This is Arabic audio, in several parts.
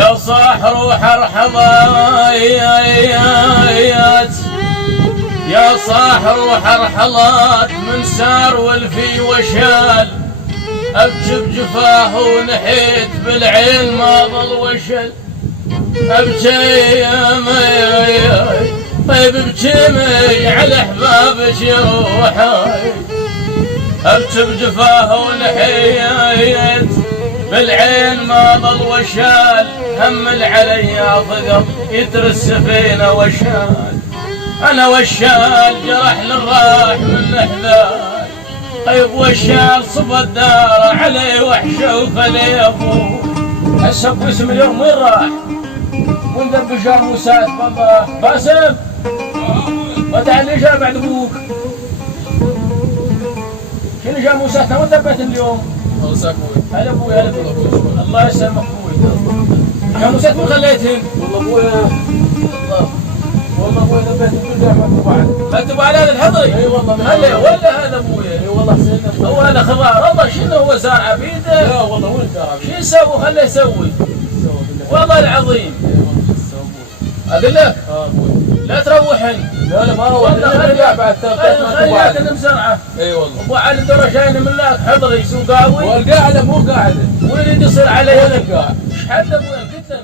يا صاح روح ارحضات، يا صاح روح ارحضات من سار والفي وشال، ابكي بجفاه ونحيت بالعين ما ظل وشل، ابكي طيب ابكي على احبابك يروحي، ابكي بجفاه ونحيت بالعين ما ظل وشال، همل علي ضغط يتر السفينه وشال، انا وشال جرح للراح من احذاي، طيب وشال صب الدار علي وحشه وخلي ابوه، هسه ابو اسم اليوم وين راح؟ وين ذب جاموسات والله باسم؟ ما تعال ليش بعد ابوك؟ شنو جاموساتنا وين ذبت اليوم؟ الله يسلمك ابوي. هلا ابوي هلا ابوي. الله يسلمك ابوي. جاموسات وين خليتهن؟ والله ابويا والله ابوي ذبيت كل جامع مكتوب على هذا الحضري؟ اي والله هلا ولا هذا ابويا؟ اي والله حسين هو هذا خضار والله شنو هو زارع بيده؟ لا والله وين زارع بيده؟ شو يسوي خليه يسوي؟ والله العظيم. اقول لك؟ ابوي لا تروحن. لا ما روح والله بعد خليك المزرعه. اي والله ابو علي ترى جاينا من لك حضري سوقاوي والقاعده مو قاعده وين يصير عليه ولا القاعد؟ ايش حد ابويا الكتله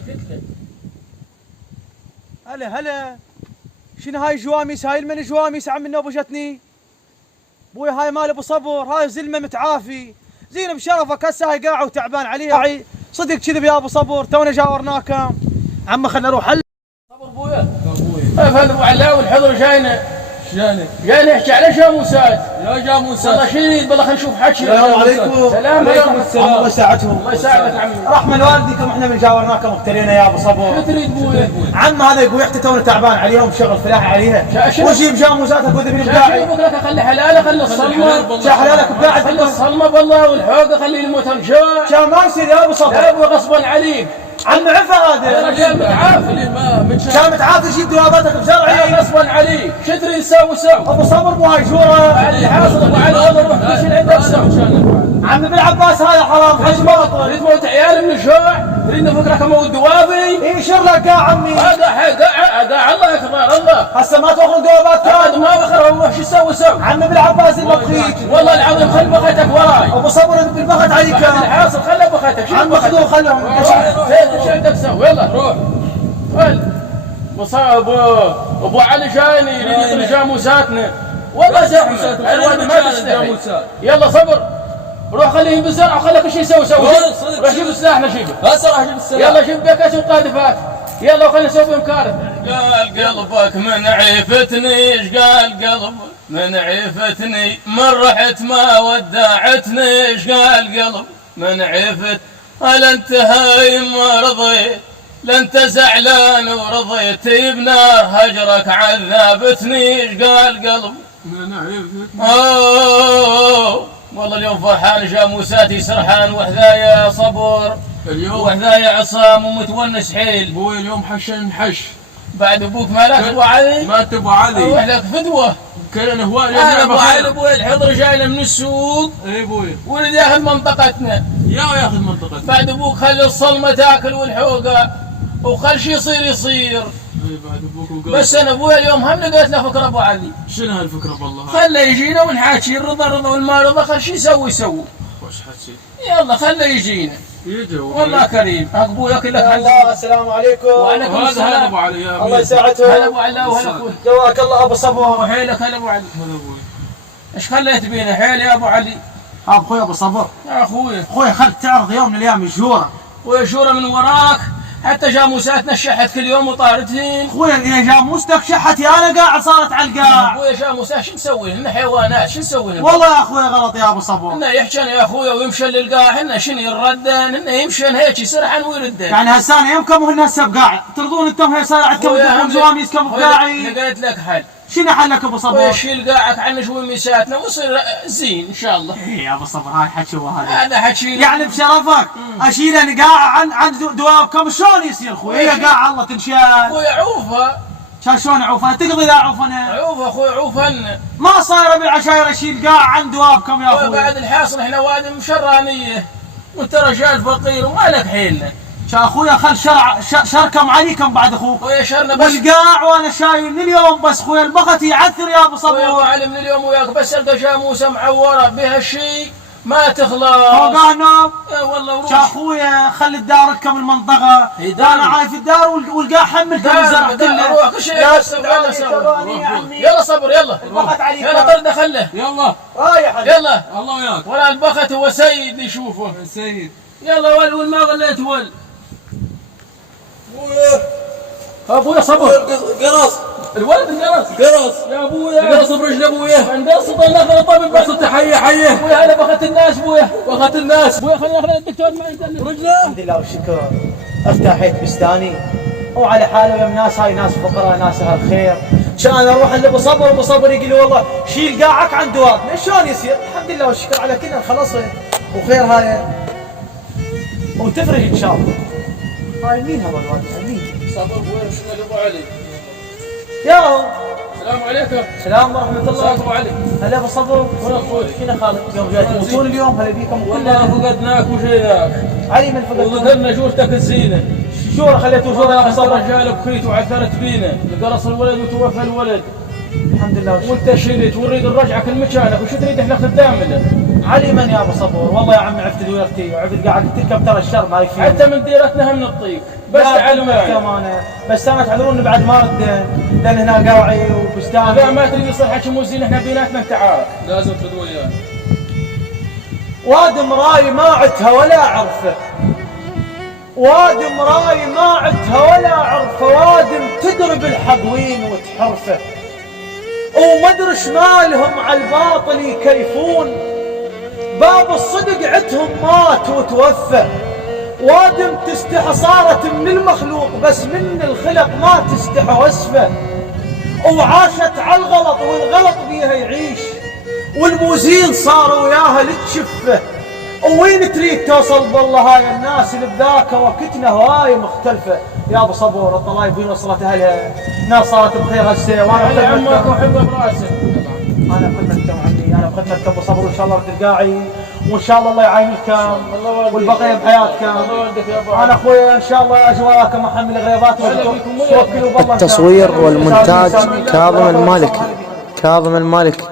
هلا شنو هاي جواميس؟ هاي المن جواميس عم النوبه جتني ابوي، هاي مال ابو صبر، هاي زلمه متعافي زين بشرفك، هسه هاي قاعد وتعبان عليها صدق كذب يا ابو صبر، تونا جاورناكم عم خلنا نروح. هلا صبر ابويا هذا ابو علاوي الحضر جاينا جاينا يحكي على جاموسات. يا جاموسات والله شنو يريد بالله خلينا نشوف حكي. السلام عليكم. السلام عليكم. الله يساعدهم. الله يساعدك عمي. رحمة والديكم احنا من جاورناكم وابتلينا يا ابو صبر. شو تريد ابويا؟ عم هذا يقول يحتى تونا تعبان عليهم شغل فلاحي عليها وجيب جاموساتك وذبي بقاعي. بكره خلي حلاله خلي الصلمه. شا حلالك بقاعد خلي الصلمه بالله والحوقه خلي الموت رجال. شا ما يصير يا ابو صبر. لا ابوي غصبا عليك. عم عفا هذا رجال متعافي كان متعافي يجيب دواباتك بزرعي غصبا عليك. شو تريد تسوي سوي؟ ابو صبر مو هاي جوره اللي حاصل ابو علي والله روح كل شيء عندك سوي. عم بالعباس هذا حرام حج باطل. تريد موت عيال من الجوع؟ تريد نفكرك اموت دوابي؟ اي شغلك قاع عمي. قاع الله يكبر الله. هسه ما تاخذ دوابات ثاني ما بخر روح شو تسوي سوي؟ عم بالعباس المبخيج والله العظيم خل بخيتك وراي. ابو صبر بالبخت عليك الحاصل خلي بخيتك. عم بخذوه خلهم ايش عندك سوي؟ يلا روح مصاب ابو علي جايني يريد يطلع جاموساتنا والله زحمه الواد ما تستحي. يلا صبر روح خليهم بالزرع وخلي كل شيء يسوي روح جيب السلاح نشيبه هسه راح اجيب السلاح. يلا جيب بكاش وقاذفات يلا وخلينا نسوي بهم كارثه. قال قلبك من عيفتني ايش قال قلبك من عيفتني من رحت ما ودعتني ايش قال قلبك من عيفت. هل انت هايم ما رضيت لا انت زعلان ورضيت بنار هجرك عذابتني ايش قال قلبي من عيفتني. والله اليوم فرحان جاموساتي سرحان وحذايا صبر اليوم وحذايا عصام ومتونس حيل. ابوي اليوم حشين حش بعد ابوك مالك ابو علي؟ مات ابو علي روح لك فدوه كلنا هواء اليوم. انا ابو علي ابوي الحضر جاينا من السوق. اي ابوي ولد ياخذ منطقتنا ياخذ منطقتنا. بعد ابوك خلي الصلمه تاكل والحوقه وخل شي يصير. اي بعد ابوك بس انا ابوي اليوم هم لقيت له فكره ابو علي. شنو هالفكره بالله؟ خله يجينا ونحاكي الرضا والما رضا خل شي يسوي. وش حكي؟ يلا خله يجينا يجي والله كريم. ابويا كلك الله. السلام عليكم. وعليكم السلام ابو علي. الله يساعدهم. هلا ابو علي وهلا اخوي. جواك الله ابو صبر وحيلك. هلا ابو علي. هلا ابوي. ايش خليت بينا حيل يا ابو علي؟ اخوي ابو صبر يا اخوي خل تعرض يوم من الايام الجوره وشوره من وراك حتى جاموساتنا شحت كل يوم وطارتهن. اخوي يا جاموستك شحتي انا قاعد صارت على القاع. ابويا جاموسات شو نسوي؟ هن حيوانات شو نسوي؟ والله يا اخوي غلط يا ابو صبور. هن يحشن يا اخوي ويمشن للقاع هن شنو يردن هن يمشن هيك يسرحن ويردن. يعني هسه يمكم وهن هسه بقاع ترضون انتم هي صار عندكم بدكم زواميسكم بقاعي. لقيت لك حل. شنو حلك ابو صبور؟ شيل قاعك عن شوي ميساتنا ويصير زين ان شاء الله. اي يا ابو صبور هاي حكي وهذا هذا حكي يعني بشرفك اشيل انا قاع عن دوابكم شلون يصير اخوي؟ هي قاع الله تنشال. اخوي عوفه شلون عوفه؟ تقضي لا عوفنا؟ عوفه اخوي عوفن ما صايره بالعشاير اشيل قاع عن دوابكم يا اخوي. بعد الحاصل احنا وادي مشرانيه وانت رجال فقير وما لك حيلنا. اخويا خل شركم عليكم بعد اخوك. ويا شرنا بس والقاع وانا شايل من اليوم بس خويا البخت يعثر يا ابو صبور. يا ابو علي من اليوم وياك بس القى جاموسه معوره بها الشيء ما تخلص. فوقها نوم. والله وروح. يا اخويا خلي الدار لكم المنطقه. انا عايف الدار والقاع حملكم الزرع كله. روح كل شيء يلا صبر. يلا صبر يلا. البخت عليك. يلا طرده خله. يلا رايح يلا الله وياك. ولا البخت هو سيد نشوفه. سيد يلا ول ما غليت ول. ابويا صبر. قرص الولد انقرص. قرص يا ابويا قرص برجل ابويا. انقرص طلعنا طبيب بس حيه حيه ابويا انا بخت الناس ابويا. وقت الناس ابويا خلينا ناخذ الدكتور ما عندنا رجله. الحمد لله والشكر افتحيت بستاني وعلى حاله يا ناس. هاي ناس فقراء ناس اهل خير. كان اروح لابو صبر ابو صبر يقول لي والله شيل قاعك عن دوابنا. شلون يصير؟ الحمد لله والشكر على كنا خلصت وخير. هاي وتفرج ان شاء الله. هاي مين هذا الواد؟ مين؟ صبر ابويا شنو ابو علي. يا هو السلام عليكم. السلام ورحمه الله. ابو علي. هلا ابو صبر. وين اخوي؟ فينا خالد يوم جاي تموتون اليوم. هلا بيكم والله كلنا. فقدناك وجيناك علي من فقدتكم؟ وذكرنا جورتك الزينه. شو خليتوا جورة يا ابو صبر صبر؟ رجال بكيت وعثرت بينا قرص الولد وتوفى الولد. الحمد لله والشكر. وانت شلت ونريد نرجعك لمكانك وشو تريد احنا خدامنا. علي من يا ابو صبر؟ والله يا عمي عفت دويرتي وعفت قاعد تركب ترى الشر ما يفيد. حتى من ديرتنا هم نطيق بس تعالوا معي. انا بس انا تعذروني بعد ما رد لان هنا قاعي وبستان. لا ما تريد يصير حكي مو زين احنا بيناتنا تعال. لازم ترد وياه. واد مراي ما عدتها ولا اعرفه. واد مراي ما عدتها ولا اعرفه. وادم تدرب الحقوين وتحرفه وما ادري شمالهم على الباطل يكيفون. باب الصدق عدهم مات وتوفى. وادم تستحى صارت من المخلوق بس من الخلق ما تستحى وصفه. وعاشت على الغلط والغلط بيها يعيش والموزين صاروا وياها لتشفه. وين تريد توصل بالله هاي الناس اللي بذاك وقتنا هواي مختلفه. يا ابو صبور الطلايب وين وصلت اهلها؟ ناس صارت بخير هسه وانا على عمك وحبه براسك. انا بخدمتكم عمي. انا بخدمتكم ابو صبور. وان شاء الله رد القاعي وان شاء الله الله يعينكم والبقيه بحياتكم. انا اخويا ان شاء الله اجي وراكم احمل غيابات وتوكلوا بالله. التصوير والمونتاج كاظم المالكي.